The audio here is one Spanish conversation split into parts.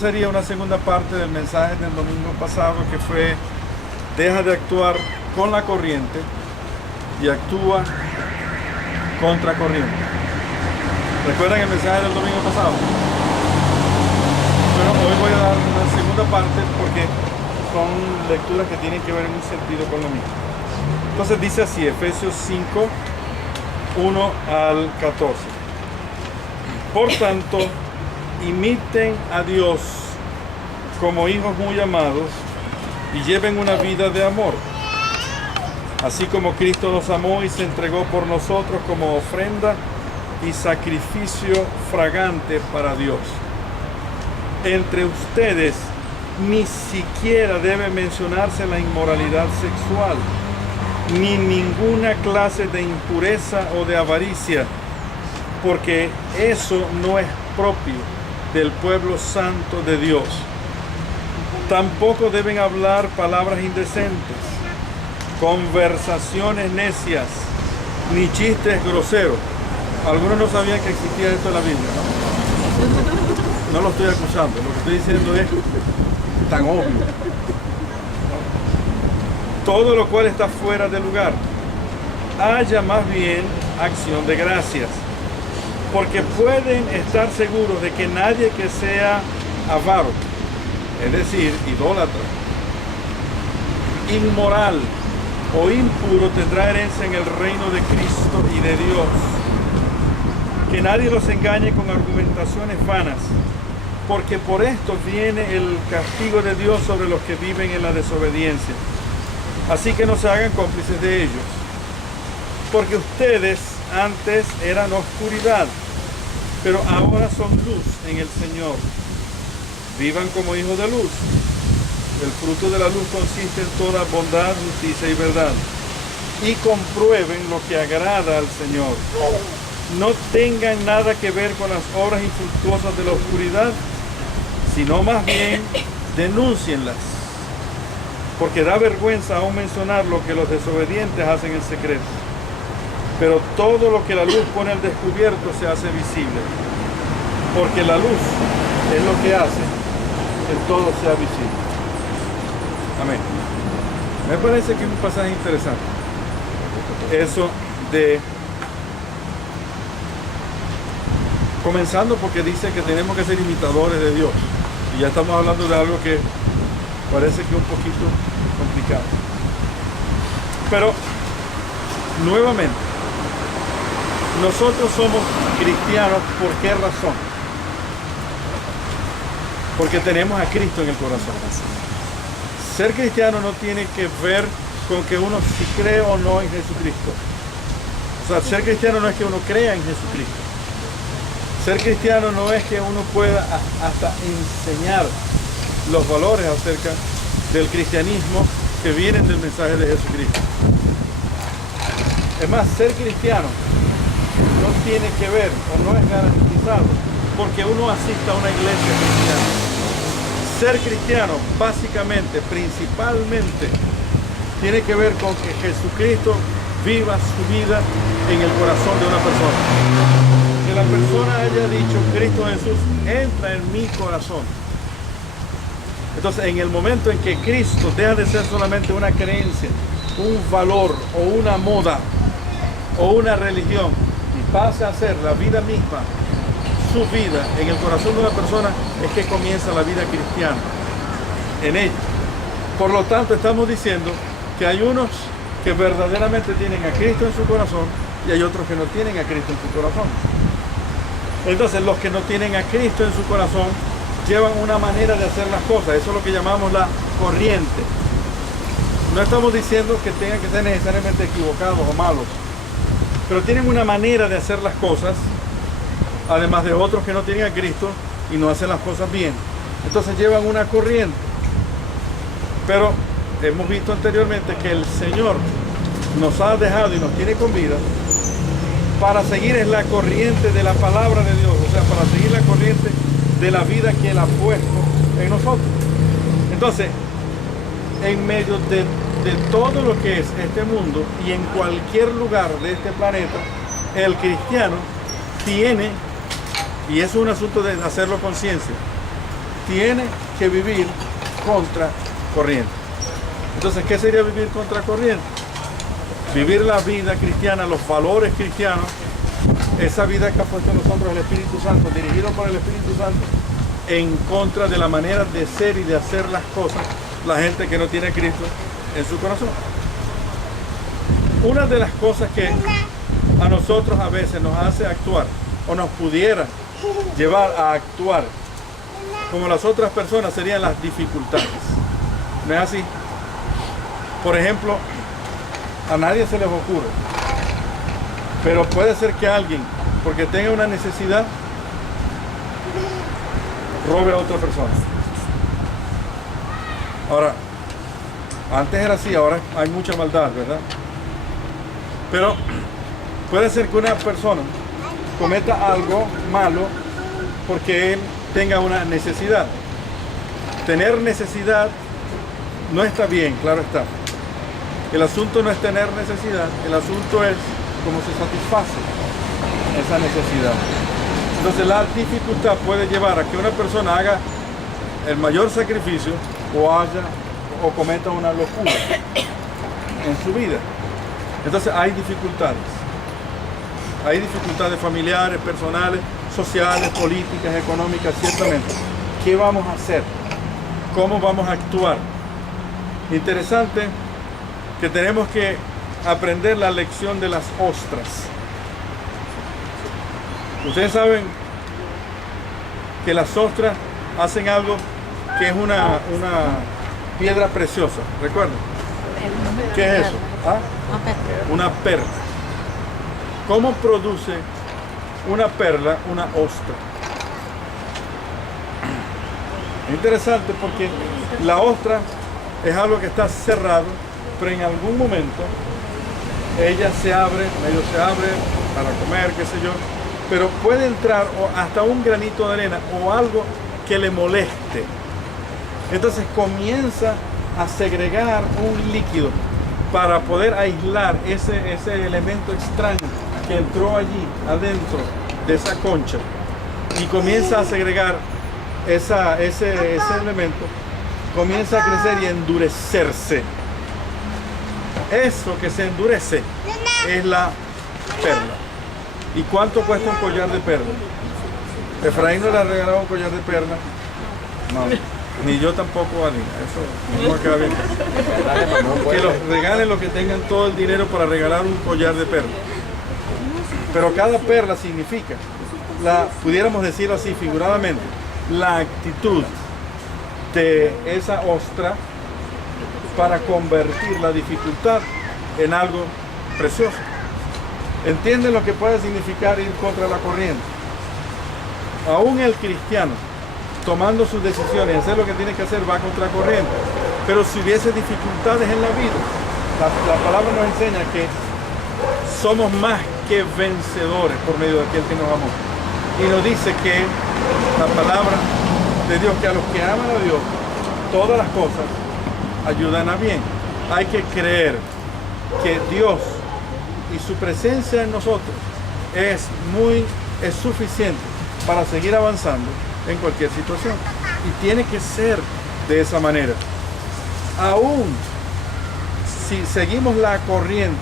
Sería una segunda parte del mensaje del domingo pasado, que fue: deja de actuar con la corriente y actúa contra corriente. ¿Recuerdan el mensaje del domingo pasado? Bueno, hoy voy a dar una segunda parte porque son lecturas que tienen que ver en un sentido con lo mismo. Entonces dice así, Efesios 5, 1 al 14. Por tanto, imiten a Dios como hijos muy amados y lleven una vida de amor, así como Cristo nos amó y se entregó por nosotros como ofrenda y sacrificio fragante para Dios. Entre ustedes ni siquiera debe mencionarse la inmoralidad sexual, ni ninguna clase de impureza o de avaricia, porque eso no es propio del pueblo santo de Dios. Tampoco deben hablar palabras indecentes, conversaciones necias, ni chistes groseros. Algunos no sabían que existía esto en la Biblia, ¿no? No lo estoy acusando, lo que estoy diciendo es tan obvio. Todo lo cual está fuera de lugar. Haya más bien acción de gracias, porque pueden estar seguros de que nadie que sea avaro, es decir, idólatra, inmoral o impuro, tendrá herencia en el reino de Cristo y de Dios. Que nadie los engañe con argumentaciones vanas, porque por esto viene el castigo de Dios sobre los que viven en la desobediencia. Así que no se hagan cómplices de ellos, porque ustedes antes eran oscuridad, pero ahora son luz en el Señor. Vivan como hijos de luz. El fruto de la luz consiste en toda bondad, justicia y verdad. Y comprueben lo que agrada al Señor. No tengan nada que ver con las obras infructuosas de la oscuridad, sino más bien denúncienlas, porque da vergüenza aún mencionar lo que los desobedientes hacen en secreto. Pero todo lo que la luz pone al descubierto se hace visible, porque la luz es lo que hace que todo sea visible. Amén. Me parece que es un pasaje interesante, eso de, comenzando porque dice que tenemos que ser imitadores de Dios, y ya estamos hablando de algo que parece que es un poquito complicado. Pero nuevamente, nosotros somos cristianos. ¿Por qué razón? Porque tenemos a Cristo en el corazón. Ser cristiano no tiene que ver con que uno si cree o no en Jesucristo. O sea, ser cristiano no es que uno crea en Jesucristo. Ser cristiano no es que uno pueda hasta enseñar los valores acerca del cristianismo que vienen del mensaje de Jesucristo. Es más, ser cristiano no tiene que ver o no es garantizado porque uno asista a una iglesia cristiana. Ser cristiano básicamente, principalmente, tiene que ver con que Jesucristo viva su vida en el corazón de una persona. Que la persona haya dicho: Cristo Jesús entra en mi corazón. Entonces, en el momento en que Cristo deja de ser solamente una creencia, un valor o una moda o una religión, y pasa a ser la vida misma, su vida en el corazón de una persona, es que comienza la vida cristiana en ella. Por lo tanto, estamos diciendo que hay unos que verdaderamente tienen a Cristo en su corazón y hay otros que no tienen a Cristo en su corazón. Entonces, los que no tienen a Cristo en su corazón llevan una manera de hacer las cosas. Eso es lo que llamamos la corriente. No estamos diciendo que tengan que ser necesariamente equivocados o malos, pero tienen una manera de hacer las cosas, además de otros que no tienen a Cristo y no hacen las cosas bien. Entonces llevan una corriente. Pero hemos visto anteriormente que el Señor nos ha dejado y nos tiene con vida para seguir en la corriente de la palabra de Dios, o sea, para seguir la corriente de la vida que Él ha puesto en nosotros. Entonces, en medio de todo lo que es este mundo y en cualquier lugar de este planeta, el cristiano tiene, y es un asunto de hacerlo conciencia, tiene que vivir contra corriente. Entonces, ¿qué sería vivir contra corriente? Vivir la vida cristiana, los valores cristianos, esa vida que ha puesto en nosotros el Espíritu Santo, dirigido por el Espíritu Santo, en contra de la manera de ser y de hacer las cosas la gente que no tiene a Cristo en su corazón. Una de las cosas que a nosotros a veces nos hace actuar o nos pudiera llevar a actuar como las otras personas serían las dificultades. ¿No es así? Por ejemplo, a nadie se les ocurre, pero puede ser que alguien, porque tenga una necesidad, robe a otra persona. Ahora, antes era así, ahora hay mucha maldad, ¿verdad? Pero puede ser que una persona cometa algo malo porque él tenga una necesidad. Tener necesidad no está bien, claro está. El asunto no es tener necesidad, el asunto es cómo se satisface esa necesidad. Entonces la dificultad puede llevar a que una persona haga el mayor sacrificio o cometa una locura en su vida. Entonces hay dificultades. Hay dificultades familiares, personales, sociales, políticas, económicas, ciertamente. ¿Qué vamos a hacer? ¿Cómo vamos a actuar? Interesante que tenemos que aprender la lección de las ostras. Ustedes saben que las ostras hacen algo que es una piedra preciosa, ¿recuerdan? ¿Qué es eso? ¿Ah? Una perla. ¿Cómo produce una perla una ostra? Es interesante porque la ostra es algo que está cerrado, pero en algún momento ella se abre, medio se abre para comer, qué sé yo, pero puede entrar hasta un granito de arena o algo que le moleste. Entonces comienza a segregar un líquido para poder aislar ese elemento extraño que entró allí adentro de esa concha, y comienza a segregar ese elemento, comienza a crecer y endurecerse. Eso que se endurece es la perla. ¿Y cuánto cuesta un collar de perla? Efraín no le ha regalado un collar de perla. No, ni yo tampoco, Alina. Eso no queda bien. Que los regalen los que tengan todo el dinero para regalar un collar de perla. Pero cada perla significa, pudiéramos decirlo así figuradamente, la actitud de esa ostra para convertir la dificultad en algo precioso. ¿Entienden lo que puede significar ir contra la corriente? Aún el cristiano, tomando sus decisiones y hacer lo que tiene que hacer, va contra la corriente. Pero si hubiese dificultades en la vida, la palabra nos enseña que somos más que vencedores por medio de aquel que nos amó. Y nos dice que la palabra de Dios, que a los que aman a Dios, todas las cosas ayudan a bien. Hay que creer que Dios y su presencia en nosotros es suficiente para seguir avanzando en cualquier situación. Y tiene que ser de esa manera. Aún si seguimos la corriente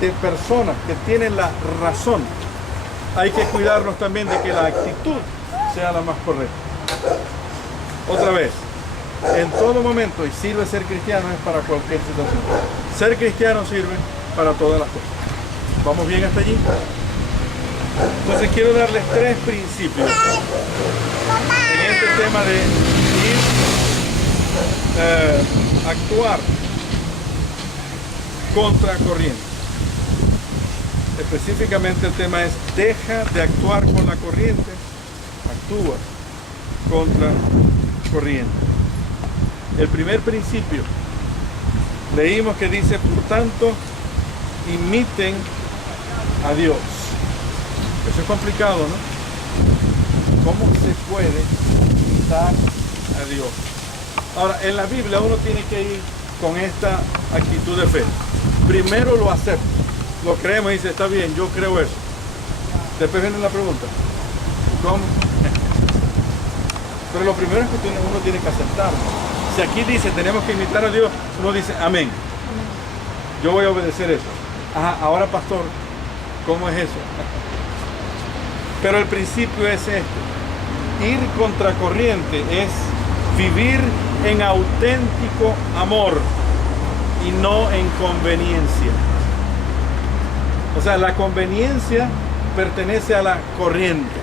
de personas que tienen la razón, hay que cuidarnos también de que la actitud sea la más correcta. Otra vez, en todo momento, y sirve ser cristiano, es para cualquier situación. Ser cristiano sirve para todas las cosas. ¿Vamos bien hasta allí? Entonces quiero darles 3 principios en este tema de actuar contra corriente. Específicamente el tema es: deja de actuar con la corriente, actúa contra corriente. El primer principio, leímos que dice: por tanto, imiten a Dios. Eso es complicado, ¿no? ¿Cómo se puede imitar a Dios? Ahora, en la Biblia uno tiene que ir con esta actitud de fe. Primero lo acepto, lo creemos y dice: está bien, yo creo eso. Después viene la pregunta: ¿cómo? Pero lo primero es que uno tiene que aceptarlo. Si aquí dice tenemos que imitar a Dios, uno dice amén. Yo voy a obedecer eso. Ajá, ahora pastor, ¿cómo es eso? Pero el principio es este. Ir contracorriente es vivir en auténtico amor y no en conveniencia. O sea, la conveniencia pertenece a la corriente.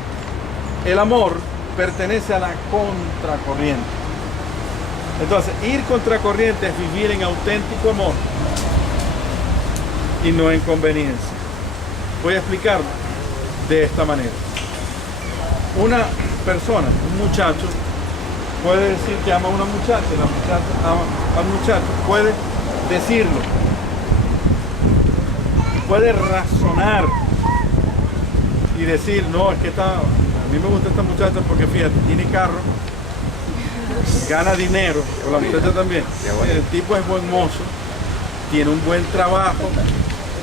El amor pertenece a la contracorriente. Entonces, ir contracorriente es vivir en auténtico amor y no en conveniencia. Voy a explicarlo de esta manera. Una persona, un muchacho, puede decir que ama a una muchacha, la muchacha ama al muchacho, puede decirlo, puede razonar y decir, no, es que a mí me gusta esta muchacha porque fíjate, tiene carro, gana dinero, o la muchacha también, el tipo es buen mozo, tiene un buen trabajo,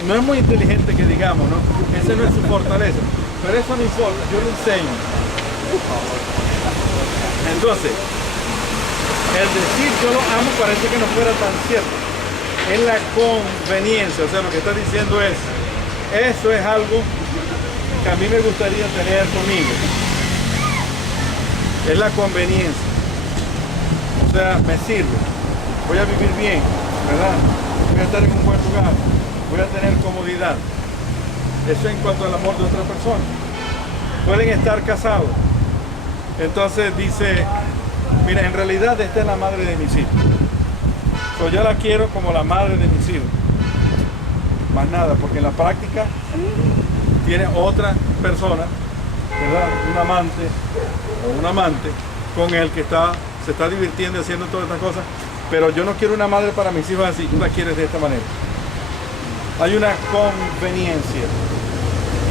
no es muy inteligente que digamos, ¿no? Ese no es su fortaleza, pero eso no importa, yo le enseño. Entonces, el decir yo lo amo parece que no fuera tan cierto. Es la conveniencia, o sea, lo que está diciendo es, eso es algo que a mí me gustaría tener conmigo. Es la conveniencia. O sea, me sirve. Voy a vivir bien, ¿verdad? Voy a estar en un buen lugar. Voy a tener comodidad. Eso en cuanto al amor de otra persona. Pueden estar casados. Entonces dice, mira, en realidad esta es la madre de mis hijos. Yo la quiero como la madre de mis hijos. Más nada, porque en la práctica tiene otra persona, ¿verdad? Un amante o un amante con el que se está divirtiendo haciendo todas estas cosas. Pero yo no quiero una madre para mis hijos así, tú la quieres de esta manera. Hay una conveniencia.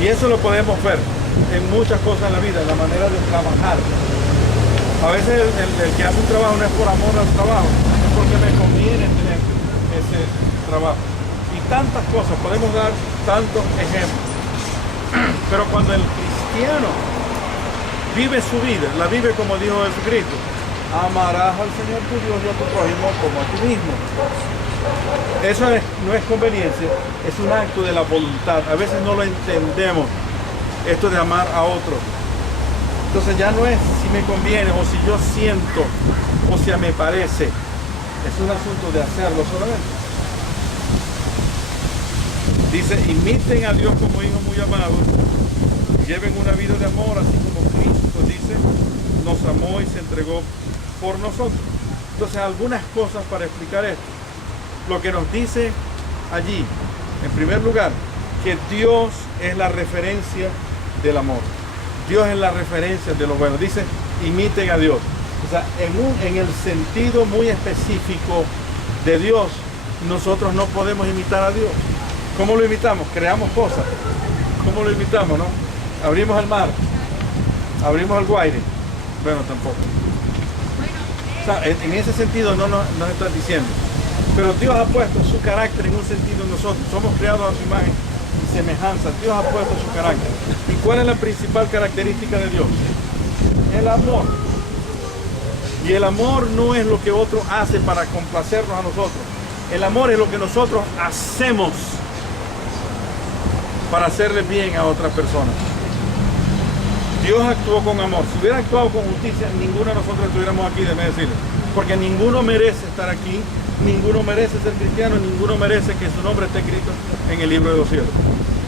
Y eso lo podemos ver en muchas cosas en la vida, en la manera de trabajar. A veces el que hace un trabajo no es por amor al trabajo, es porque me conviene tener ese trabajo. Y tantas cosas, podemos dar tantos ejemplos. Pero cuando el cristiano vive su vida, la vive como dijo Jesucristo, amarás al Señor tu Dios y a tu prójimo como a ti mismo. Eso no es conveniencia, es un acto de la voluntad. A veces no lo entendemos, esto de amar a otro. Entonces ya no es si me conviene o si yo siento o si me parece. Es un asunto de hacerlo solamente. Dice, imiten a Dios como hijos muy amados. Lleven una vida de amor, así como Cristo, dice, nos amó y se entregó por nosotros. Entonces algunas cosas para explicar esto. Lo que nos dice allí, en primer lugar, que Dios es la referencia del amor. Dios es la referencia de lo bueno. Dice, imiten a Dios. O sea, en el sentido muy específico de Dios, nosotros no podemos imitar a Dios. ¿Cómo lo imitamos? Creamos cosas. ¿Cómo lo imitamos, no? Abrimos el mar. Abrimos el Guaire. Bueno, tampoco. O sea, en ese sentido no nos está diciendo. Pero Dios ha puesto su carácter en un sentido en nosotros. Somos creados a su imagen y semejanza. Dios ha puesto su carácter. ¿Y cuál es la principal característica de Dios? El amor. Y el amor no es lo que otro hace para complacernos a nosotros. El amor es lo que nosotros hacemos para hacerle bien a otras personas. Dios actuó con amor. Si hubiera actuado con justicia, ninguno de nosotros estuviéramos aquí, déjeme decirle. Porque ninguno merece estar aquí, ninguno merece ser cristiano, ninguno merece que su nombre esté escrito en el libro de los cielos.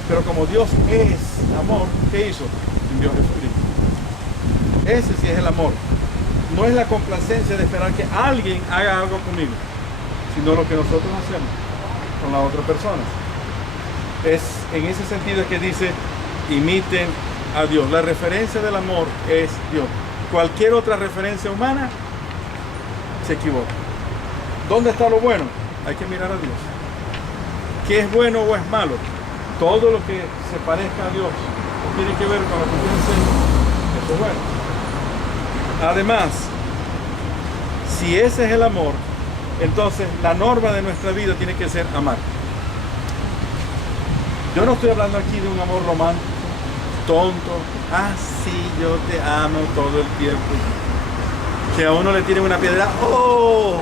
Pero como Dios es amor, ¿qué hizo? Envió a Jesucristo. Ese sí es el amor. No es la complacencia de esperar que alguien haga algo conmigo, sino lo que nosotros hacemos con las otras personas. Es en ese sentido que dice, imiten a Dios. La referencia del amor es Dios. Cualquier otra referencia humana se equivoca. ¿Dónde está lo bueno? Hay que mirar a Dios. ¿Qué es bueno o es malo? Todo lo que se parezca a Dios o tiene que ver con lo que Dios enseña, eso es bueno. Además, si ese es el amor, entonces la norma de nuestra vida tiene que ser amar. Yo no estoy hablando aquí de un amor romántico, tonto, sí, yo te amo todo el tiempo. Que a uno le tiren una piedra. ¡Oh!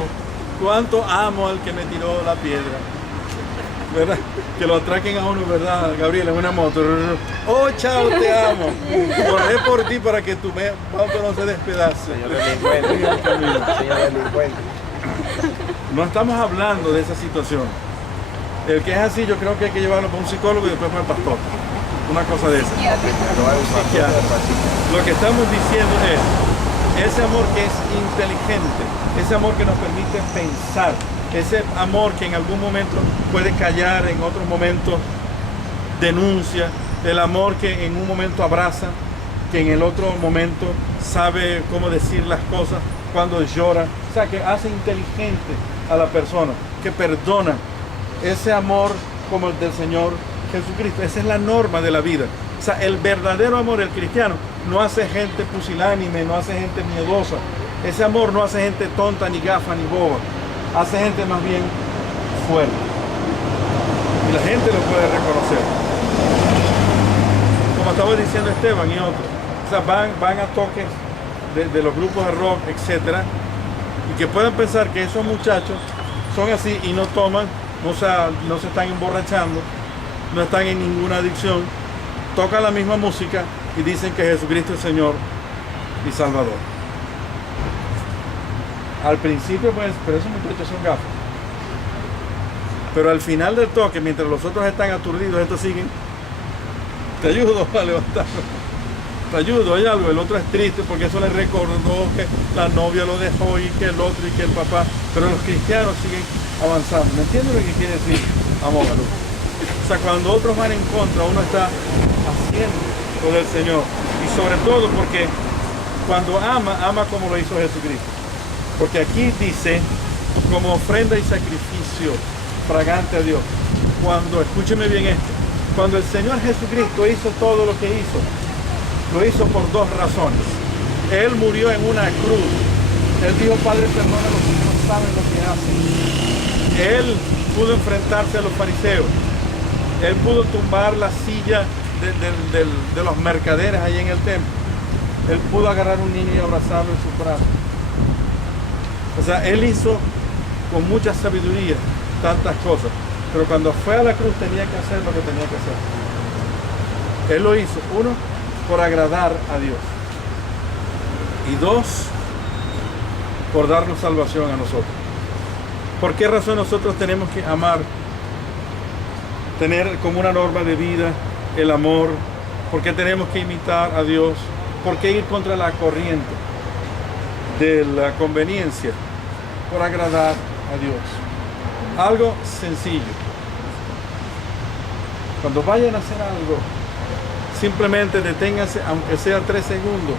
¡Cuánto amo al que me tiró la piedra! ¿Verdad? Que lo atraquen a uno, ¿verdad, Gabriel? En una moto. ¡Oh, chao, te amo! Oraré por ti para que tu auto no se despedace. Señor delincuente. Señor delincuente. No estamos hablando de esa situación. El que es así, yo creo que hay que llevarlo para un psicólogo y después para el pastor. Una cosa de esa. Lo que estamos diciendo es ese amor que es inteligente, ese amor que nos permite pensar, ese amor que en algún momento puede callar, en otros momentos denuncia, el amor que en un momento abraza, que en el otro momento sabe cómo decir las cosas, cuando llora, o sea, que hace inteligente a la persona, que perdona, ese amor como el del Señor Jesucristo. Esa es la norma de la vida. O sea, el verdadero amor, el cristiano, no hace gente pusilánime, no hace gente miedosa. Ese amor no hace gente tonta, ni gafa, ni boba. Hace gente más bien fuerte. Y la gente lo puede reconocer. Como estaba diciendo Esteban y otros. O sea, van a toques de los grupos de rock, etcétera, y que puedan pensar que esos muchachos son así y no toman, no se están emborrachando, no están en ninguna adicción, tocan la misma música y dicen que Jesucristo es Señor y Salvador. Al principio, pues, pero esos muchachos son gafas. Pero al final del toque, mientras los otros están aturdidos, estos siguen. Te ayudo a levantarlo. Te ayudo, hay algo. El otro es triste porque eso le recordó que la novia lo dejó y que el otro y que el papá. Pero los cristianos siguen avanzando. ¿Me entiendes lo que quiere decir amor? O sea, cuando otros van en contra, uno está haciendo lo del Señor. Y sobre todo porque cuando ama como lo hizo Jesucristo. Porque aquí dice, como ofrenda y sacrificio fragante a Dios. Cuando, escúcheme bien esto, cuando el Señor Jesucristo hizo todo lo que hizo, lo hizo por dos razones. Él murió en una cruz. Él dijo, Padre, perdónalos porque no saben lo que hacen. Él pudo enfrentarse a los fariseos. Él pudo tumbar la silla de los mercaderes ahí en el templo. Él pudo agarrar a un niño y abrazarlo en sus brazos. O sea, Él hizo con mucha sabiduría tantas cosas. Pero cuando fue a la cruz tenía que hacer lo que tenía que hacer. Él lo hizo, uno, por agradar a Dios. Y dos, por darnos salvación a nosotros. ¿Por qué razón nosotros tenemos que amar? Tener como una norma de vida el amor. ¿Por qué tenemos que imitar a Dios? ¿Por qué ir contra la corriente de la conveniencia? Por agradar a Dios. Algo sencillo. Cuando vayan a hacer algo, simplemente deténganse, aunque sea 3 segundos.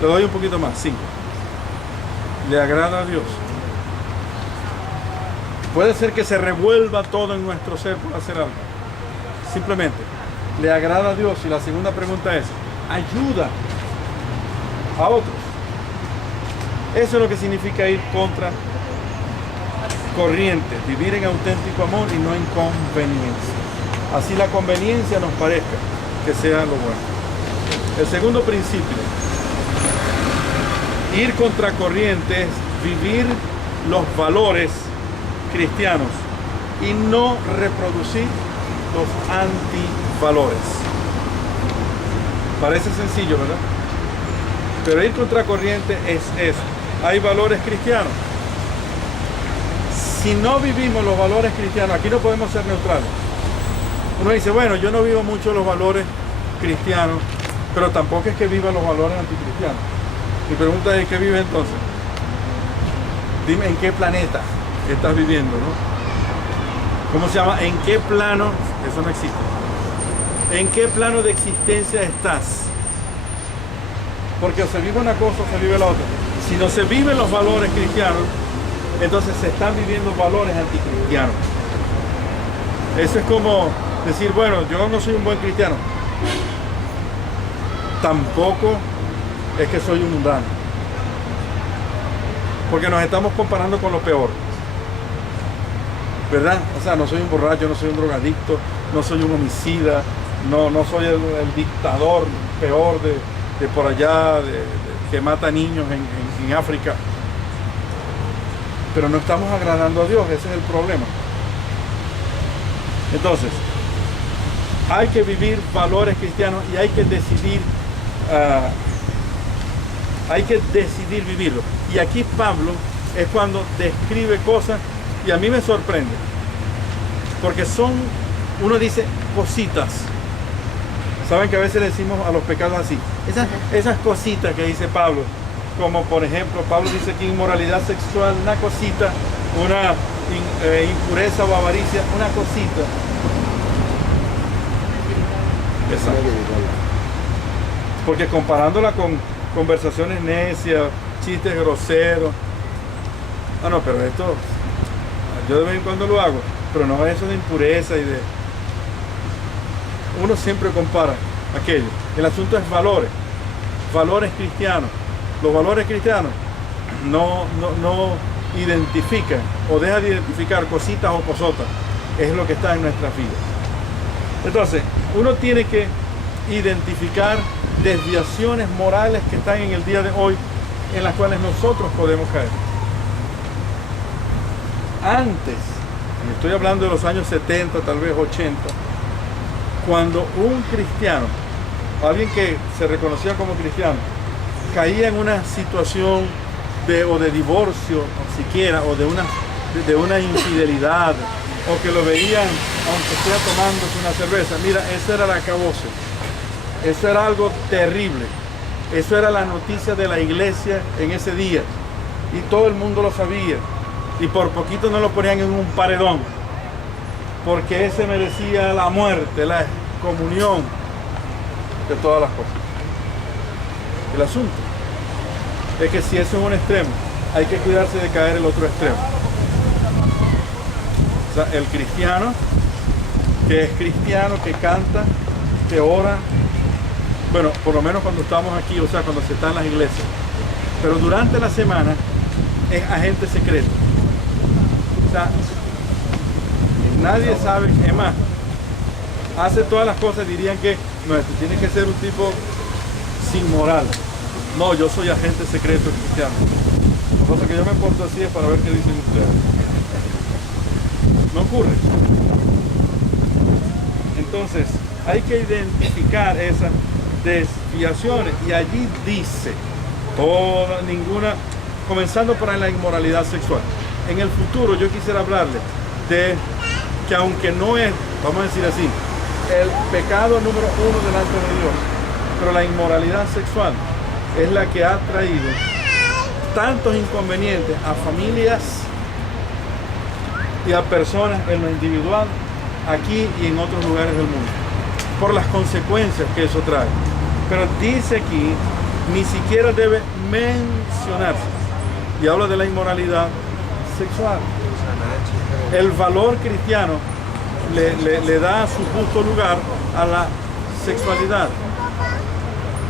Le doy un poquito más, 5. Le agrada a Dios. Puede ser que se revuelva todo en nuestro ser por hacer algo. Simplemente, le agrada a Dios. Y la segunda pregunta es, ayuda a otros. Eso es lo que significa ir contra corriente, vivir en auténtico amor y no en conveniencia. Así la conveniencia nos parezca que sea lo bueno. El segundo principio, ir contra corriente es vivir los valores cristianos y no reproducir los antivalores. Parece sencillo, ¿verdad? Pero ir contra corriente es eso. Hay valores cristianos. Si no vivimos los valores cristianos, aquí no podemos ser neutrales. Uno dice, bueno, yo no vivo mucho los valores cristianos, pero tampoco es que viva los valores anticristianos. Mi pregunta es, ¿qué vive entonces? Dime, ¿en qué planeta estás viviendo, no? ¿Cómo se llama? ¿En qué plano? Eso no existe. ¿En qué plano de existencia estás? Porque o se vive una cosa o se vive la otra. Si no se viven los valores cristianos, entonces se están viviendo valores anticristianos. Eso es como decir, bueno, yo no soy un buen cristiano. Tampoco es que soy un mundano. Porque nos estamos comparando con lo peor. ¿Verdad? O sea, no soy un borracho, no soy un drogadicto, no soy un homicida, no soy el dictador peor de por allá, que mata niños en en África. Pero no estamos agradando a Dios, ese es el problema. Entonces, hay que vivir valores cristianos y hay que decidir vivirlo. Y aquí Pablo es cuando describe cosas y a mí me sorprende. Porque uno dice cositas. Saben que a veces le decimos a los pecados así. Esas cositas que dice Pablo. Como por ejemplo, Pablo dice que inmoralidad sexual, una cosita, una impureza o avaricia, una cosita. Exacto. Porque comparándola con conversaciones necias, chistes groseros. No, pero esto, yo de vez en cuando lo hago, pero no es eso de impureza y de... Uno siempre compara aquello. El asunto es valores cristianos. Los valores cristianos no identifican o dejan de identificar cositas o cosotas. Es lo que está en nuestra vida. Entonces, uno tiene que identificar desviaciones morales que están en el día de hoy en las cuales nosotros podemos caer. Antes, y estoy hablando de los años 70, tal vez 80, cuando un cristiano, alguien que se reconocía como cristiano, caía en una situación de divorcio, o siquiera, o de una infidelidad, o que lo veían, aunque sea tomándose una cerveza, mira, eso era el acabose. Eso era algo terrible. Eso era la noticia de la iglesia en ese día. Y todo el mundo lo sabía. Y por poquito no lo ponían en un paredón. Porque ese merecía la muerte, la excomunión de todas las cosas. El asunto es que si eso es un extremo, hay que cuidarse de caer el otro extremo. O sea, el cristiano, que es cristiano, que canta, que ora, bueno, por lo menos cuando estamos aquí, o sea, cuando se está en las iglesias. Pero durante la semana es agente secreto. O sea, nadie sabe, es más, hace todas las cosas, dirían que no, este tiene que ser un tipo sin moral. No, yo soy agente secreto cristiano. Lo que pasa es que yo me porto así es para ver qué dicen ustedes. No ocurre. Entonces, hay que identificar esas desviaciones y allí dice comenzando por la inmoralidad sexual. En el futuro yo quisiera hablarle de que aunque no es, vamos a decir así, el pecado número 1 delante de Dios, pero la inmoralidad sexual es la que ha traído tantos inconvenientes a familias y a personas en lo individual, aquí y en otros lugares del mundo, por las consecuencias que eso trae. Pero dice aquí, ni siquiera debe mencionarse, y habla de la inmoralidad sexual. El valor cristiano le da su justo lugar a la sexualidad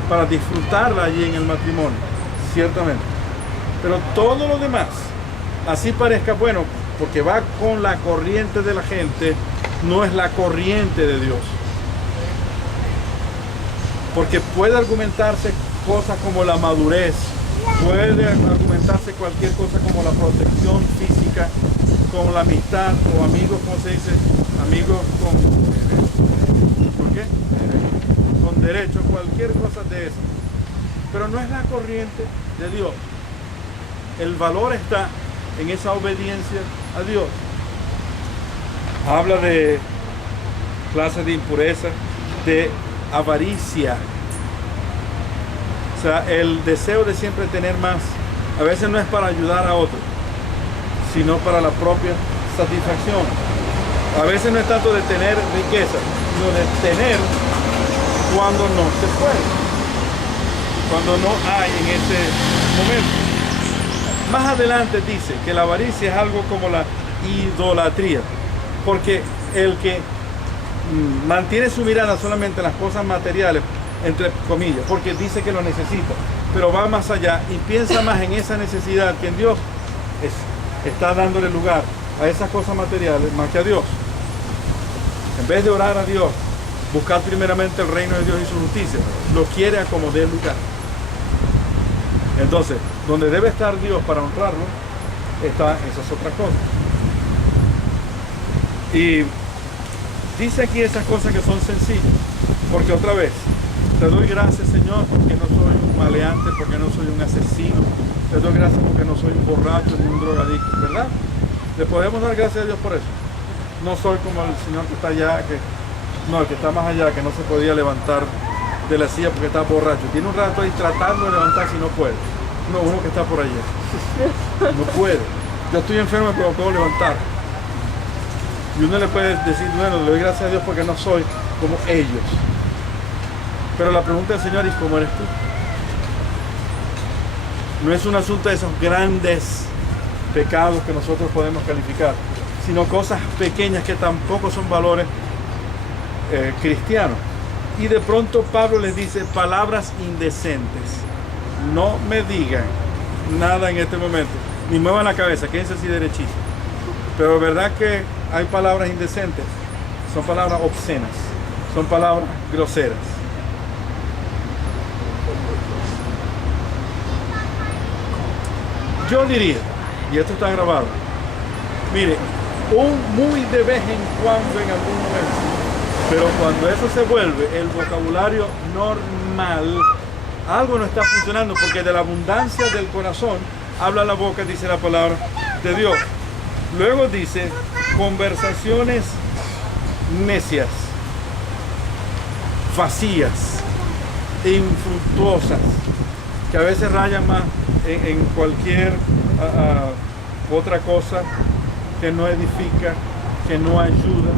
para disfrutarla allí en el matrimonio, ciertamente. Pero todo lo demás, así parezca bueno, porque va con la corriente de la gente, no es la corriente de Dios. Porque puede argumentarse cosas como la madurez, puede argumentarse cualquier cosa como la protección física, como la amistad o amigos, ¿cómo se dice? Amigos ¿con qué? Con derecho, cualquier cosa de eso. Pero no es la corriente de Dios. El valor está en esa obediencia a Dios. Habla de clases de impureza, de avaricia. O sea, el deseo de siempre tener más, a veces no es para ayudar a otros, sino para la propia satisfacción. A veces no es tanto de tener riqueza, sino de tener cuando no se puede, cuando no hay en ese momento. Más adelante dice que la avaricia es algo como la idolatría, porque el que mantiene su mirada solamente en las cosas materiales, entre comillas, porque dice que lo necesita, pero va más allá y piensa más en esa necesidad que en Dios, está dándole lugar a esas cosas materiales más que a Dios. En vez de orar a Dios, buscar primeramente el reino de Dios y su justicia, lo quiere a como dé lugar. Entonces, donde debe estar Dios para honrarlo, está esas otras cosas. Y dice aquí esas cosas que son sencillas, porque otra vez, te doy gracias, Señor, porque no soy un maleante, porque no soy un asesino. Te doy gracias porque no soy un borracho ni un drogadicto, ¿verdad? Le podemos dar gracias a Dios por eso. No soy como el Señor que está allá, el que está más allá, que no se podía levantar de la silla porque está borracho. Tiene un rato ahí tratando de levantarse y no puede. No, uno que está por allá. No puede. Yo estoy enfermo pero puedo levantar. Y uno le puede decir, bueno, le doy gracias a Dios porque no soy como ellos. Pero la pregunta del Señor es, ¿cómo eres tú? No es un asunto de esos grandes pecados que nosotros podemos calificar, sino cosas pequeñas que tampoco son valores cristianos. Y de pronto Pablo les dice palabras indecentes. No me digan nada en este momento, ni muevan la cabeza, quédense así derechitos. Pero verdad que hay palabras indecentes, son palabras obscenas, son palabras groseras. Yo diría, y esto está grabado, mire, muy de vez en cuando en algún momento, pero cuando eso se vuelve el vocabulario normal, algo no está funcionando, porque de la abundancia del corazón habla la boca, dice la palabra de Dios. Luego dice conversaciones necias, vacías, infructuosas, que a veces rayan más en cualquier otra cosa que no edifica, que no ayuda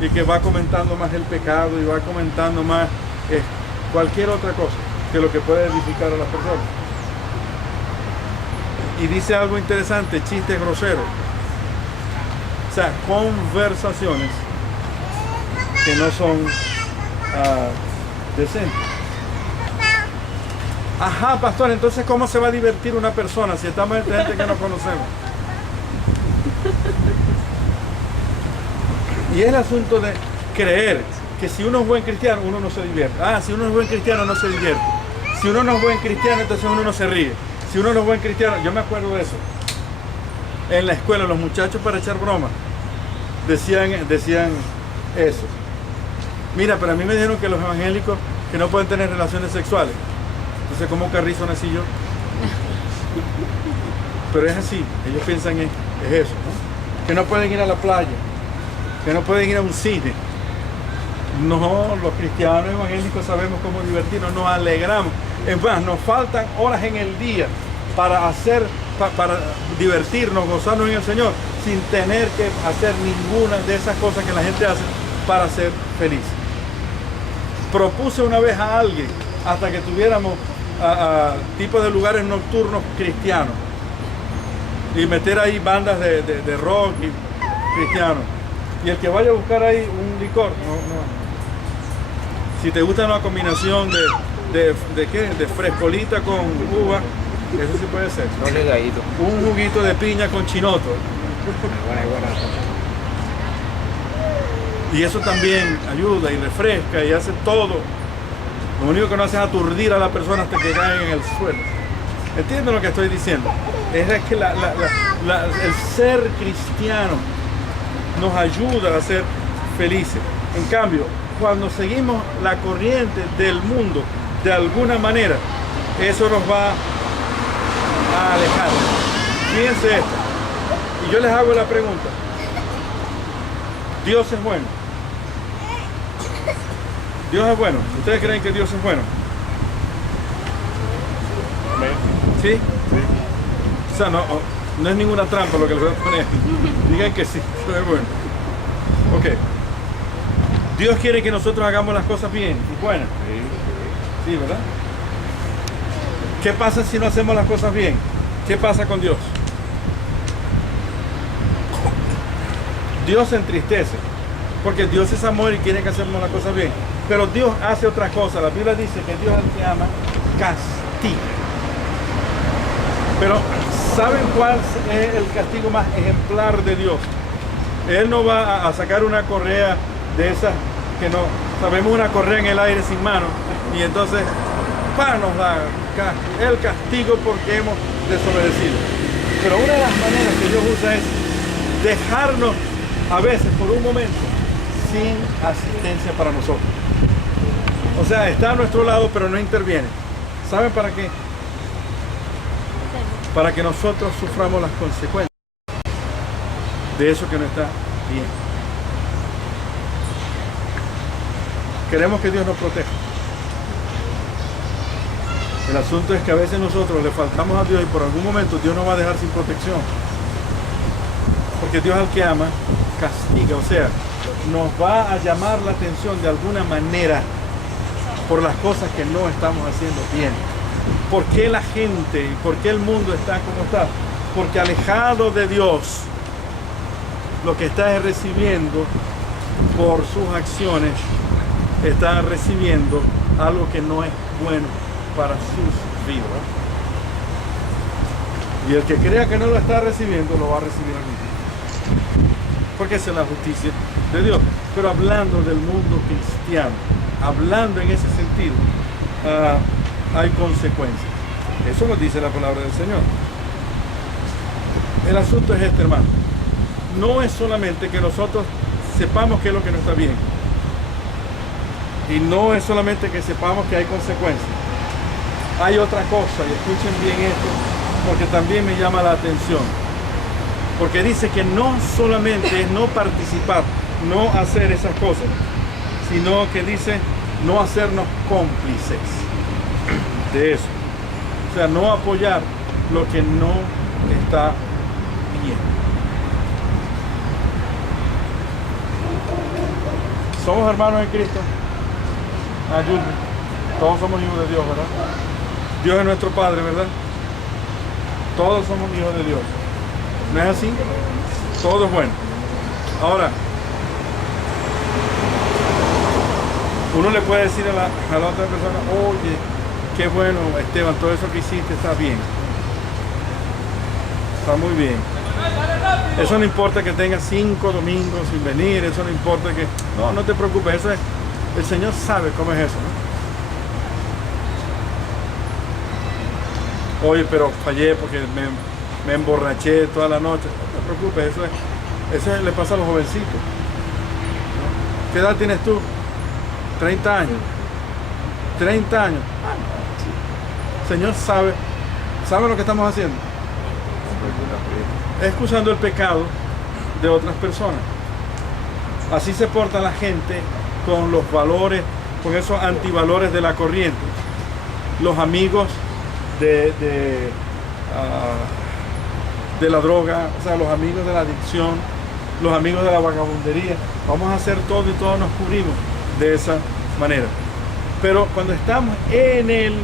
y que va comentando más el pecado y va comentando más cualquier otra cosa que lo que puede edificar a las personas. Y dice algo interesante, chistes groseros. O sea, conversaciones que no son decentes. Ajá, pastor, entonces ¿cómo se va a divertir una persona si estamos entre gente que no conocemos? Y es el asunto de creer que si uno es buen cristiano, uno no se divierte. Ah, si uno es buen cristiano, no se divierte. Si uno no es buen cristiano, entonces uno no se ríe. Si uno no es buen cristiano, yo me acuerdo de eso. En la escuela, los muchachos para echar broma decían eso. Mira, pero a mí me dijeron que los evangélicos que no pueden tener relaciones sexuales. Entonces, ¿cómo carrizo nací yo? Pero es así, ellos piensan es eso, ¿no? Que no pueden ir a la playa, que no pueden ir a un cine. No, los cristianos evangélicos sabemos cómo divertirnos, nos alegramos. Es más, nos faltan horas en el día para divertirnos, gozarnos en el Señor, sin tener que hacer ninguna de esas cosas que la gente hace para ser feliz. Propuse una vez a alguien, hasta que tuviéramos tipos de lugares nocturnos cristianos, y meter ahí bandas de rock y cristianos. Y el que vaya a buscar ahí un licor, no. Si te gusta una combinación de frescolita con uva, eso sí puede ser. No legadito. Un juguito de piña con chinoto. Y eso también ayuda y refresca y hace todo. Lo único que no hace es aturdir a la persona hasta que caen en el suelo. ¿Entienden lo que estoy diciendo? Es que el ser cristiano nos ayuda a ser felices. En cambio, cuando seguimos la corriente del mundo, de alguna manera, eso nos va a alejar. Fíjense esto. Y yo les hago la pregunta. ¿Dios es bueno? ¿Dios es bueno? ¿Ustedes creen que Dios es bueno? ¿Sí? Sí. O sea, no es ninguna trampa lo que les voy a poner. Digan que sí, Dios es bueno. Ok. Dios quiere que nosotros hagamos las cosas bien y buenas. Sí, ¿verdad? ¿Qué pasa si no hacemos las cosas bien? ¿Qué pasa con Dios? Dios se entristece, porque Dios es amor y quiere que hacemos las cosas bien. Pero Dios hace otras cosas. La Biblia dice que Dios, al que ama, castiga. Pero ¿saben cuál es el castigo más ejemplar de Dios? Él no va a sacar una correa de esas que no sabemos, una correa en el aire sin mano, y entonces nos da el castigo porque hemos desobedecido. Pero una de las maneras que Dios usa es dejarnos a veces por un momento sin asistencia para nosotros. O sea, está a nuestro lado pero no interviene. ¿Saben para qué? Para que nosotros suframos las consecuencias de eso que no está bien. Queremos que Dios nos proteja. El asunto es que a veces nosotros le faltamos a Dios y por algún momento Dios nos va a dejar sin protección. Porque Dios al que ama, castiga. O sea, nos va a llamar la atención de alguna manera por las cosas que no estamos haciendo bien. ¿Por qué la gente y por qué el mundo está como está? Porque alejado de Dios, lo que está es recibiendo por sus acciones, está recibiendo algo que no es bueno para sus vidas. Y el que crea que no lo está recibiendo, lo va a recibir algún día. Porque esa es la justicia de Dios. Pero hablando del mundo cristiano, hablando en ese sentido, hay consecuencias. Eso nos dice la palabra del Señor. El asunto es este, hermano. No es solamente que nosotros sepamos qué es lo que no está bien. Y no es solamente que sepamos que hay consecuencias. Hay otra cosa, y escuchen bien esto, porque también me llama la atención. Porque dice que no solamente es no participar, no hacer esas cosas, sino que dice no hacernos cómplices de eso. O sea, no apoyar lo que no está bien. Somos hermanos en Cristo. Ayúdenme. Todos somos hijos de Dios, ¿verdad? Dios es nuestro Padre, ¿verdad? Todos somos hijos de Dios. ¿No es así? Todo es bueno. Ahora, uno le puede decir a la otra persona, oye, qué bueno, Esteban, todo eso que hiciste está bien. Está muy bien. Eso no importa que tengas 5 domingos sin venir, eso no importa que... No, no te preocupes, eso es... El Señor sabe cómo es eso, ¿no? Oye, pero fallé porque me emborraché toda la noche. No te preocupes, eso le pasa a los jovencitos, ¿no? ¿Qué edad tienes tú? 30 años. 30 años. El Señor sabe lo que estamos haciendo. Excusando el pecado de otras personas. Así se porta la gente con los valores, con esos antivalores de la corriente. Los amigos de la droga, o sea, los amigos de la adicción, los amigos de la vagabundería. Vamos a hacer todo y todos nos cubrimos de esa manera. Pero cuando estamos en el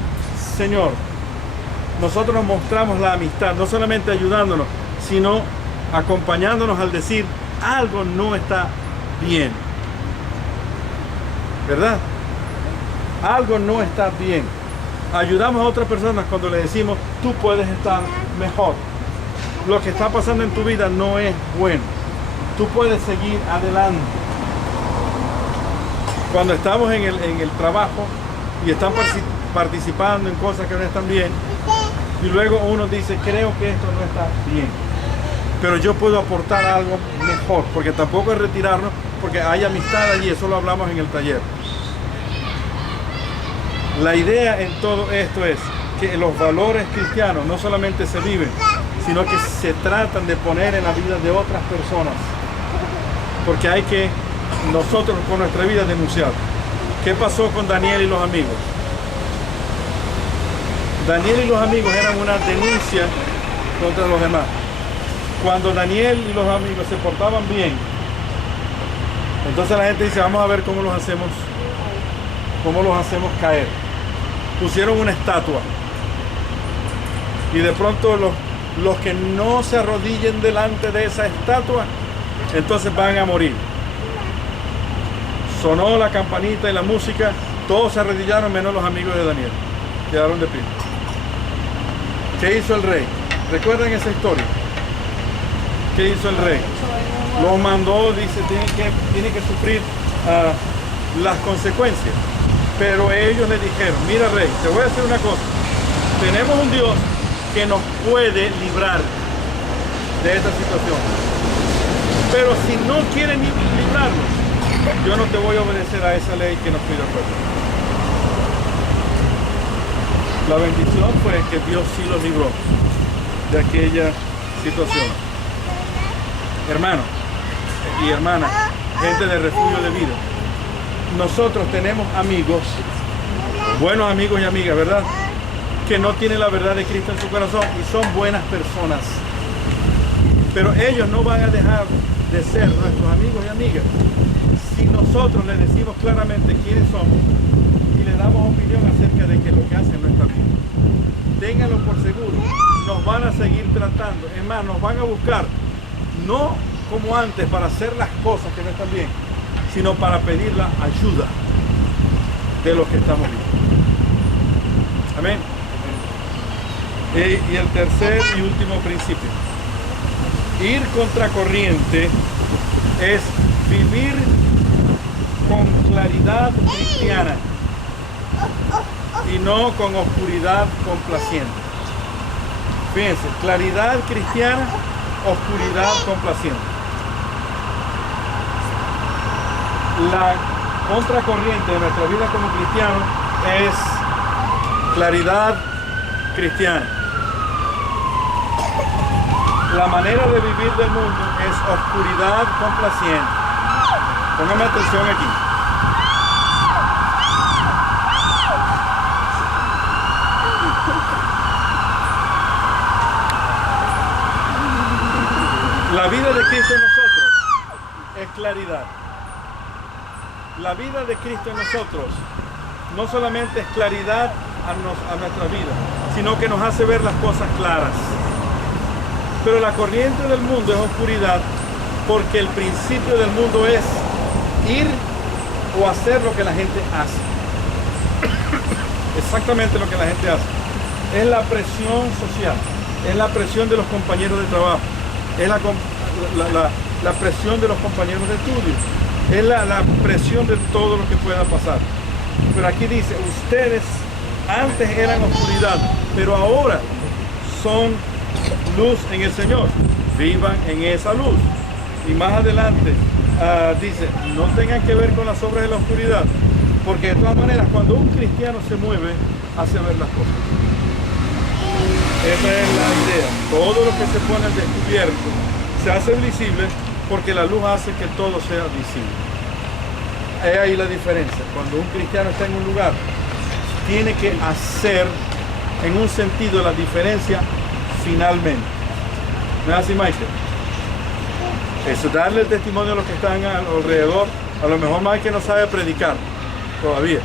Señor, nosotros nos mostramos la amistad, no solamente ayudándonos, sino acompañándonos al decir algo no está bien. ¿Verdad? Algo no está bien. Ayudamos a otras personas cuando le decimos, tú puedes estar mejor. Lo que está pasando en tu vida no es bueno. Tú puedes seguir adelante. Cuando estamos en el trabajo y están participando en cosas que no están bien, y luego uno dice, creo que esto no está bien, pero yo puedo aportar algo mejor, porque tampoco es retirarnos, porque hay amistad allí, eso lo hablamos en el taller. La idea en todo esto es que los valores cristianos no solamente se viven, sino que se tratan de poner en la vida de otras personas, porque hay que nosotros con nuestra vida denunciar. ¿Qué pasó con Daniel y los amigos? Daniel y los amigos eran una denuncia contra los demás. Cuando Daniel y los amigos se portaban bien, entonces la gente dice, vamos a ver cómo los hacemos caer. Pusieron una estatua y de pronto los que no se arrodillen delante de esa estatua, entonces van a morir. Sonó la campanita y la música, todos se arrodillaron menos los amigos de Daniel, quedaron de pie. ¿Qué hizo el rey? ¿Recuerdan esa historia? ¿Qué hizo el rey? Los mandó, dice, tienen que sufrir las consecuencias. Pero ellos le dijeron, mira rey, te voy a decir una cosa. Tenemos un Dios que nos puede librar de esta situación. Pero si no quieren librarnos, yo no te voy a obedecer a esa ley que nos pide el pueblo. La bendición fue que Dios sí los libró de aquella situación. Hermano y hermana, gente de refugio de vida, nosotros tenemos amigos, buenos amigos y amigas, ¿verdad? Que no tienen la verdad de Cristo en su corazón y son buenas personas. Pero ellos no van a dejar de ser nuestros amigos y amigas si nosotros les decimos claramente quiénes somos y les damos opinión acerca de que lo que hacen no está bien. Ténganlo por seguro, nos van a seguir tratando, es más, nos van a buscar, no como antes para hacer las cosas que no están bien, sino para pedir la ayuda de los que estamos vivos. Amén. Y el tercer y último principio. Ir contracorriente es vivir con claridad cristiana y no con oscuridad complaciente. Fíjense, claridad cristiana, oscuridad complaciente. La contracorriente de nuestra vida como cristianos es claridad cristiana. La manera de vivir del mundo es oscuridad complaciente. Póngame atención aquí. La vida de Cristo en nosotros es claridad. La vida de Cristo en nosotros no solamente es claridad a nuestra vida, sino que nos hace ver las cosas claras. Pero la corriente del mundo es oscuridad porque el principio del mundo es ir o hacer lo que la gente hace. Exactamente lo que la gente hace. Es la presión social, es la presión de los compañeros de trabajo, es la presión de los compañeros de estudio, es la presión de todo lo que pueda pasar. Pero aquí dice, ustedes antes eran oscuridad, pero ahora son luz en el Señor. Vivan en esa luz. Y más adelante dice, no tengan que ver con las obras de la oscuridad, porque de todas maneras cuando un cristiano se mueve, hace ver las cosas. Esa es la idea. Todo lo que se pone al descubierto se hace visible porque la luz hace que todo sea visible. Es ahí la diferencia. Cuando un cristiano está en un lugar, tiene que hacer en un sentido la diferencia finalmente. ¿No es así, Michael? Eso, darle el testimonio a los que están alrededor. A lo mejor Michael no sabe predicar. Todavía.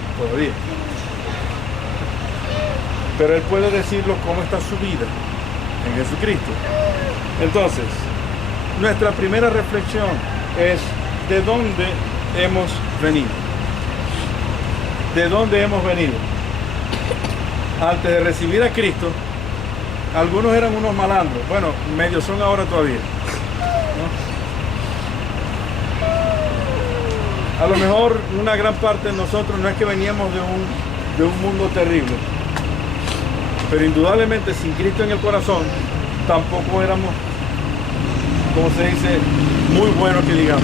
Pero él puede decirlo cómo está su vida en Jesucristo. Entonces, nuestra primera reflexión es ¿de dónde hemos venido? ¿De dónde hemos venido? Antes de recibir a Cristo, algunos eran unos malandros. Bueno, medio son ahora todavía, ¿no? A lo mejor una gran parte de nosotros no es que veníamos de un mundo terrible, pero indudablemente sin Cristo en el corazón tampoco éramos, como se dice, muy buenos que digamos.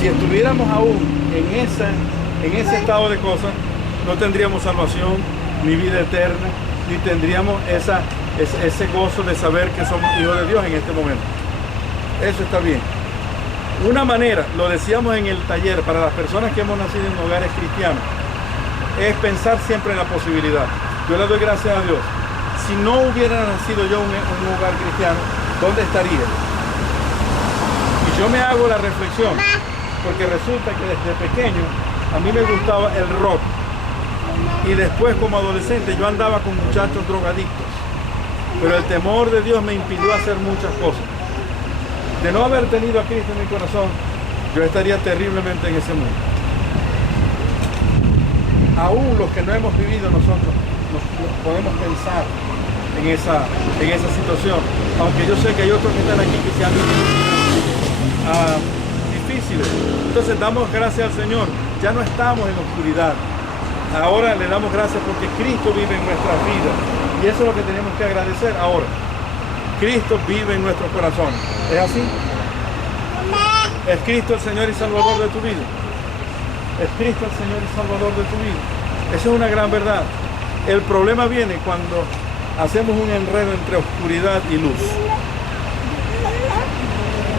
Si estuviéramos aún en ese estado de cosas, no tendríamos salvación, ni vida eterna, ni tendríamos ese gozo de saber que somos hijos de Dios en este momento. Eso está bien. Una manera, lo decíamos en el taller, para las personas que hemos nacido en hogares cristianos, es pensar siempre en la posibilidad. Yo le doy gracias a Dios. Si no hubiera nacido yo en un hogar cristiano, ¿dónde estaría? Y yo me hago la reflexión, porque resulta que desde pequeño a mí me gustaba el rock. Y después como adolescente yo andaba con muchachos drogadictos. Pero el temor de Dios me impidió hacer muchas cosas. De no haber tenido a Cristo en mi corazón, yo estaría terriblemente en ese mundo. Aún los que no hemos vivido nosotros nos podemos pensar en esa situación, aunque yo sé que hay otros que están aquí que se han vivido difíciles. Entonces damos gracias al Señor Ya no estamos en oscuridad. Ahora le damos gracias porque Cristo vive en nuestras vidas. Y eso es lo que tenemos que agradecer ahora. Cristo vive en nuestros corazones. ¿Es así? ¿Es Cristo el Señor y Salvador de tu vida? ¿Es Cristo el Señor y Salvador de tu vida? Esa es una gran verdad. El problema viene cuando hacemos un enredo entre oscuridad y luz.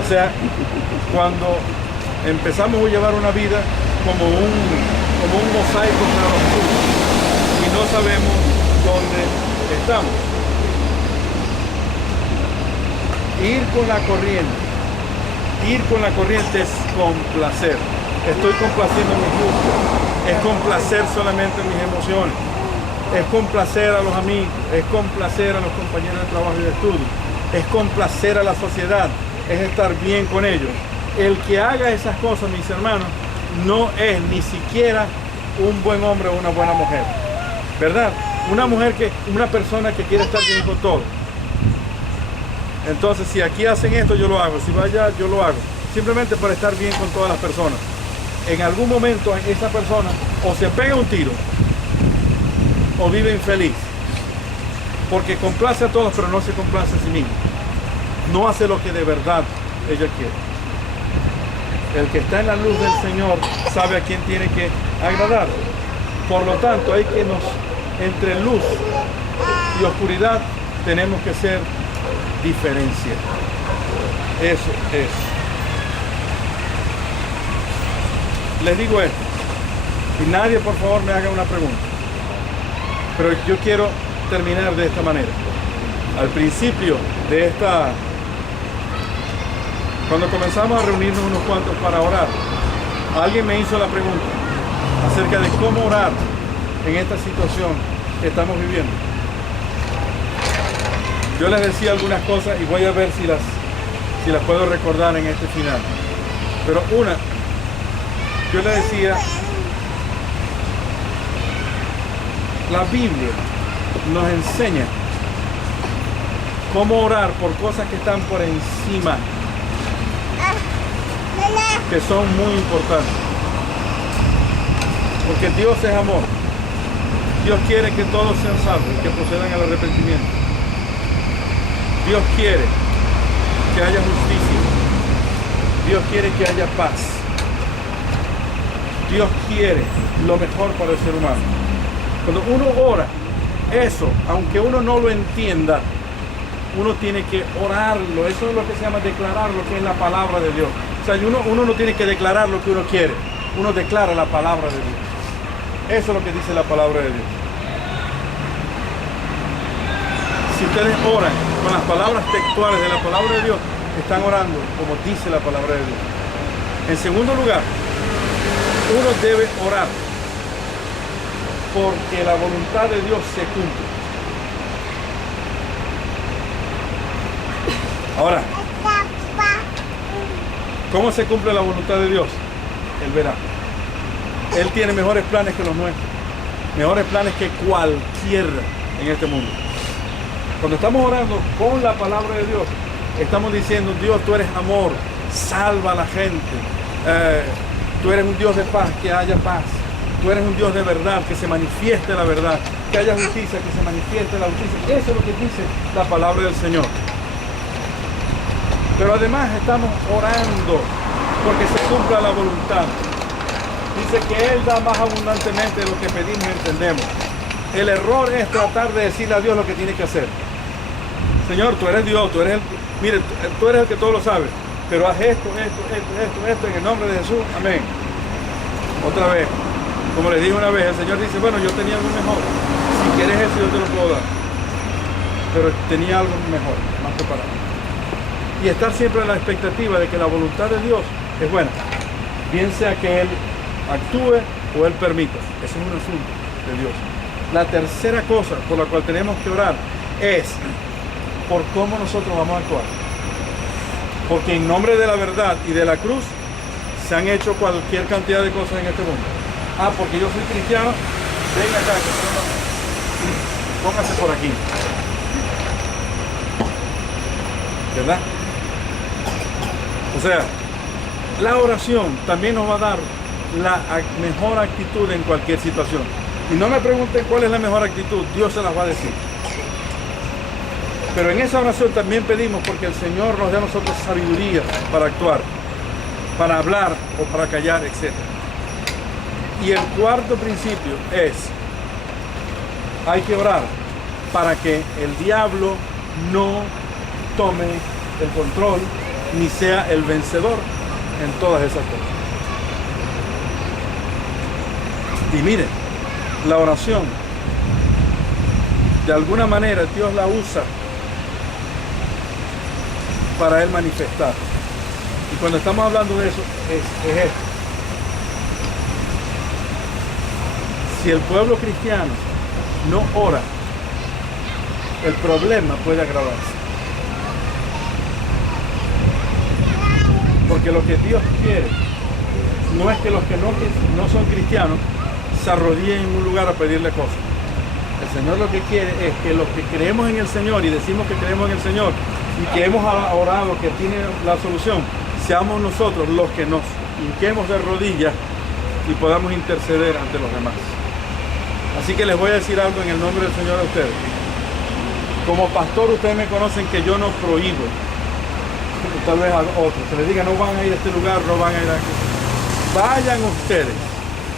O sea, cuando empezamos a llevar una vida como un mosaico claroscuro y no sabemos dónde estamos. Ir con la corriente es complacer. Estoy complaciendo mis gustos, es complacer solamente mis emociones, es complacer a los amigos, es complacer a los compañeros de trabajo y de estudio, es complacer a la sociedad, es estar bien con ellos. El que haga esas cosas, mis hermanos, no es ni siquiera un buen hombre o una buena mujer, ¿verdad? Una persona que quiere estar bien con todo. Entonces, si aquí hacen esto, yo lo hago. Si va allá, yo lo hago. Simplemente para estar bien con todas las personas. En algún momento, esa persona o se pega un tiro o vive infeliz. Porque complace a todos, pero no se complace a sí mismo. No hace lo que de verdad ella quiere. El que está en la luz del Señor sabe a quién tiene que agradar. Por lo tanto, hay que entre luz y oscuridad tenemos que ser diferencia. Eso es. Les digo esto, y nadie por favor me haga una pregunta, pero yo quiero terminar de esta manera. Al principio de cuando comenzamos a reunirnos unos cuantos para orar, alguien me hizo la pregunta acerca de cómo orar en esta situación que estamos viviendo. Yo les decía algunas cosas y voy a ver si las puedo recordar en este final. Pero yo les decía, la Biblia nos enseña cómo orar por cosas que están por encima, que son muy importantes. Porque Dios es amor. Dios quiere que todos sean salvos y que procedan al arrepentimiento. Dios quiere que haya justicia. Dios quiere que haya paz. Dios quiere lo mejor para el ser humano. Cuando uno ora eso, aunque uno no lo entienda, uno tiene que orarlo. Eso es lo que se llama declarar lo que es la palabra de Dios. O sea, uno no tiene que declarar lo que uno quiere. Uno declara la palabra de Dios. Eso es lo que dice la palabra de Dios. Si ustedes oran con las palabras textuales de la palabra de Dios, están orando como dice la palabra de Dios. En segundo lugar, uno debe orar porque la voluntad de Dios se cumple. Ahora, ¿cómo se cumple la voluntad de Dios? Él verá. Él tiene mejores planes que los nuestros, mejores planes que cualquiera en este mundo. Cuando estamos orando con la palabra de Dios, estamos diciendo, Dios, tú eres amor, salva a la gente. Tú eres un Dios de paz, que haya paz. Tú eres un Dios de verdad, que se manifieste la verdad. Que haya justicia, que se manifieste la justicia. Eso es lo que dice la palabra del Señor. Pero además estamos orando porque se cumpla la voluntad. Dice que Él da más abundantemente de lo que pedimos y entendemos. El error es tratar de decirle a Dios lo que tiene que hacer. Señor, tú eres Dios, tú eres el que todo lo sabe. Pero haz esto, en el nombre de Jesús, amén. Otra vez, como les dije una vez, el Señor dice, bueno, yo tenía algo mejor. Si quieres eso, yo te lo puedo dar. Pero tenía algo mejor, más preparado. Y estar siempre en la expectativa de que la voluntad de Dios es buena. Bien sea que Él actúe o Él permita. Ese es un asunto de Dios. La tercera cosa por la cual tenemos que orar es por cómo nosotros vamos a actuar. Porque en nombre de la verdad y de la cruz se han hecho cualquier cantidad de cosas en este mundo. Ah, porque yo soy cristiano, venga acá, póngase por aquí. ¿Verdad? O sea, la oración también nos va a dar la mejor actitud en cualquier situación. Y no me pregunten cuál es la mejor actitud, Dios se las va a decir. Pero en esa oración también pedimos porque el Señor nos dé a nosotros sabiduría para actuar, para hablar o para callar, etc. Y el cuarto principio es, hay que orar para que el diablo no tome el control ni sea el vencedor en todas esas cosas. Y miren, la oración, de alguna manera Dios la usa para Él manifestar. Y cuando estamos hablando de eso, es esto. Si el pueblo cristiano no ora, el problema puede agravarse. Porque lo que Dios quiere no es que los que no son cristianos se arrodillen en un lugar a pedirle cosas. El Señor lo que quiere es que los que creemos en el Señor y decimos que creemos en el Señor y que hemos orado que tiene la solución, seamos nosotros los que nos hinquemos de rodillas y podamos interceder ante los demás. Así que les voy a decir algo en el nombre del Señor a ustedes. Como pastor, ustedes me conocen que yo no prohíbo, tal vez a otros, que les diga no van a ir a este lugar, no van a ir aquí. Vayan ustedes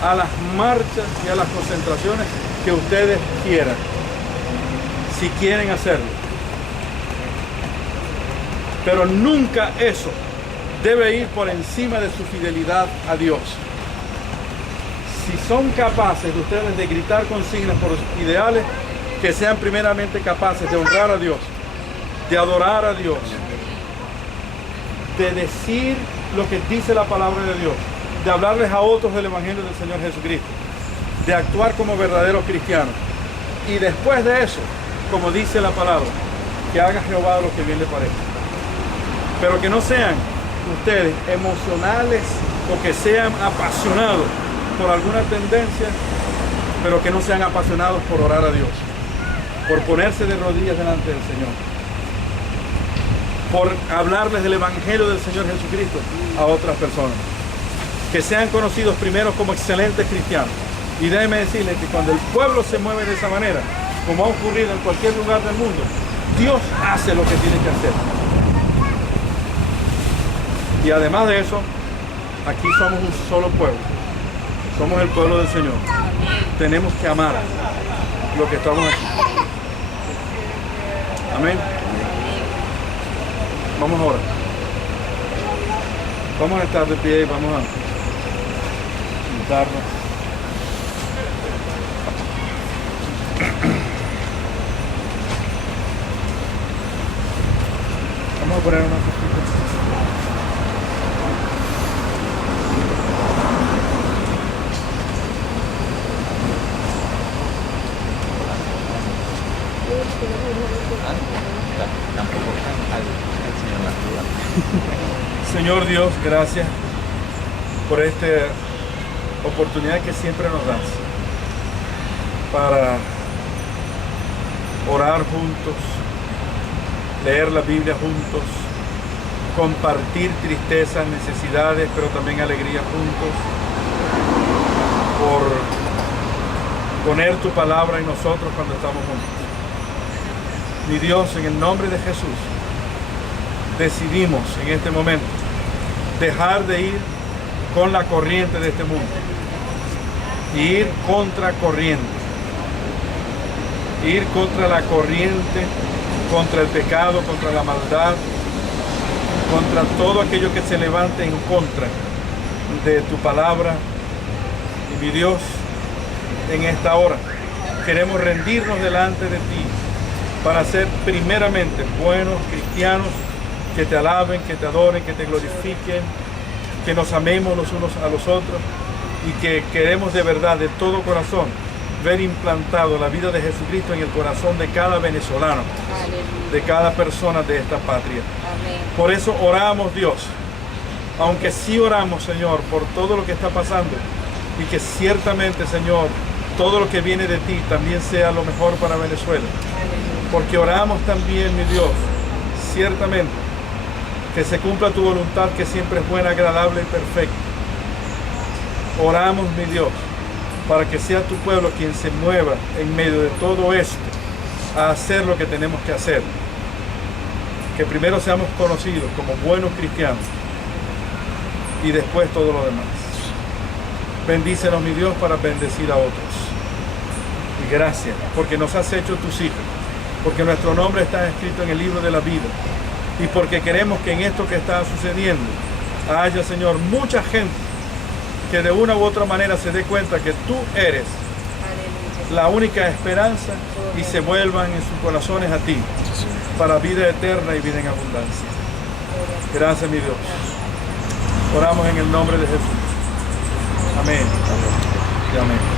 a las marchas y a las concentraciones que ustedes quieran, si quieren hacerlo. Pero nunca eso debe ir por encima de su fidelidad a Dios. Si son capaces de ustedes de gritar consignas por sus ideales, que sean primeramente capaces de honrar a Dios, de adorar a Dios, de decir lo que dice la palabra de Dios, de hablarles a otros del Evangelio del Señor Jesucristo, de actuar como verdaderos cristianos. Y después de eso, como dice la palabra, que haga Jehová lo que bien le parezca. Pero que no sean ustedes emocionales o que sean apasionados por alguna tendencia, pero que no sean apasionados por orar a Dios, por ponerse de rodillas delante del Señor, por hablarles del Evangelio del Señor Jesucristo a otras personas. Que sean conocidos primero como excelentes cristianos. Y déjenme decirles que cuando el pueblo se mueve de esa manera, como ha ocurrido en cualquier lugar del mundo, Dios hace lo que tiene que hacer. Y además de eso, aquí somos un solo pueblo. Somos el pueblo del Señor. Tenemos que amar lo que estamos aquí. Amén. Vamos ahora. Vamos a estar de pie y vamos a sentarnos. Vamos a poner una cosita. Señor Dios, gracias por esta oportunidad que siempre nos das para orar juntos, leer la Biblia juntos, compartir tristezas, necesidades, pero también alegría juntos, por poner tu palabra en nosotros cuando estamos juntos. Mi Dios, en el nombre de Jesús, decidimos en este momento dejar de ir con la corriente de este mundo y ir contra corriente, ir contra la corriente, contra el pecado, contra la maldad, contra todo aquello que se levante en contra de tu palabra. Y mi Dios, en esta hora queremos rendirnos delante de ti para ser primeramente buenos cristianos que te alaben, que te adoren, que te glorifiquen, que nos amemos los unos a los otros y que queremos de verdad, de todo corazón, ver implantado la vida de Jesucristo en el corazón de cada venezolano, de cada persona de esta patria. Amén. Por eso oramos, Dios, aunque sí oramos, Señor, por todo lo que está pasando y que ciertamente, Señor, todo lo que viene de ti también sea lo mejor para Venezuela. Porque oramos también, mi Dios, ciertamente, que se cumpla tu voluntad, que siempre es buena, agradable y perfecta. Oramos, mi Dios, para que sea tu pueblo quien se mueva en medio de todo esto a hacer lo que tenemos que hacer. Que primero seamos conocidos como buenos cristianos y después todo lo demás. Bendícenos, mi Dios, para bendecir a otros. Y gracias, porque nos has hecho tus hijos, porque nuestro nombre está escrito en el libro de la vida y porque queremos que en esto que está sucediendo haya, Señor, mucha gente que de una u otra manera se dé cuenta que tú eres la única esperanza y se vuelvan en sus corazones a ti para vida eterna y vida en abundancia. Gracias, mi Dios. Oramos en el nombre de Jesús. Amén. Y amén.